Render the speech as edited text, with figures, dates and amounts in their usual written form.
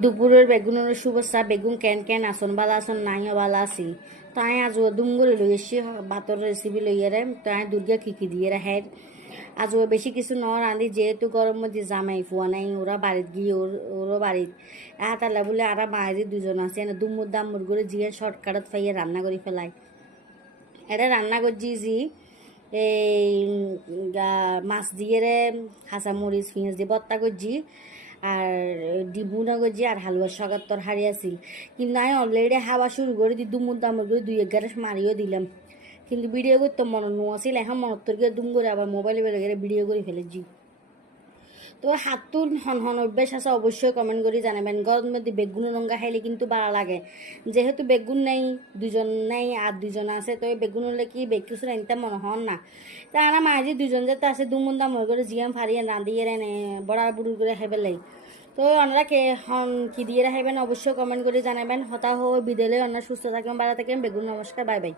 দুপুরের বেগুনের শুভেচ্ছা বেগুন কেন কেন আসন বালা আসন নাইও বালা আছি তাই আজ দুমগুড়ি লই এসছি ভাতর রেসিপি লইয়ারে তাই দুর্গা খিকি দিয়ে হের আজ বেশি কিছু ন রাঁধি যেহেতু গরম মধ্যে জামাই ফুয়া নাই ওরা বাড়িত গিয়ে ওরও বাড়িত তাহলে বলে আর মায়ের দুজন আছে দুমুর দামুর করে জিয়ে শর্টকাটত ফাইয়ে রান্না করে ফেলাই এটা রান্না করছি জি এই মাছ দিয়ে রে কাঁচামরিচ পেঁয়াজ দিয়ে ভর্তা করছি আর ডিবুনা করছি আর হালুয়ার শাকের তরকারি আছিল কিন্তু আমি অলরেডি হাওয়া শুরু করে দি দুমুর দামুর করে 2-1 মারিও দিলাম কিন্তু ভিডিও করতে মনে নোয়াছিল এখন মনত তোর গিয়ে দুম করে আবার মোবাইলে বেড়ে গেলে ভিডিও করে ফেলেছি তো হাতুন হন হন অভ্যাস আছে অবশ্যই কমেন্ট করে জানাবেন গরম মধ্যে বেগুন রঙা খাইলে কিন্তু ভালো লাগে যেহেতু বেগুন নেই দুজন নেই আর দুজন আছে তো বেগুন হলে কি কিছু রাঁধতে মনে হন না তা আমার মাঝে দুজন যেতে আছে দুমুন্দা মই করে জিয়াম ফারিয়ে রাঁধিয়ে রেনে বড়া বুড়ুর করে খাইবে লাই তো ওনারা কে হন কি দিয়ে রাখাইবেন অবশ্যই কমেন্ট করে জানাবেন হতাহ বিদেলে ওনারা সুস্থ থাকবেন ভালো থাকবেন বেগুন নমস্কার বাই বাই।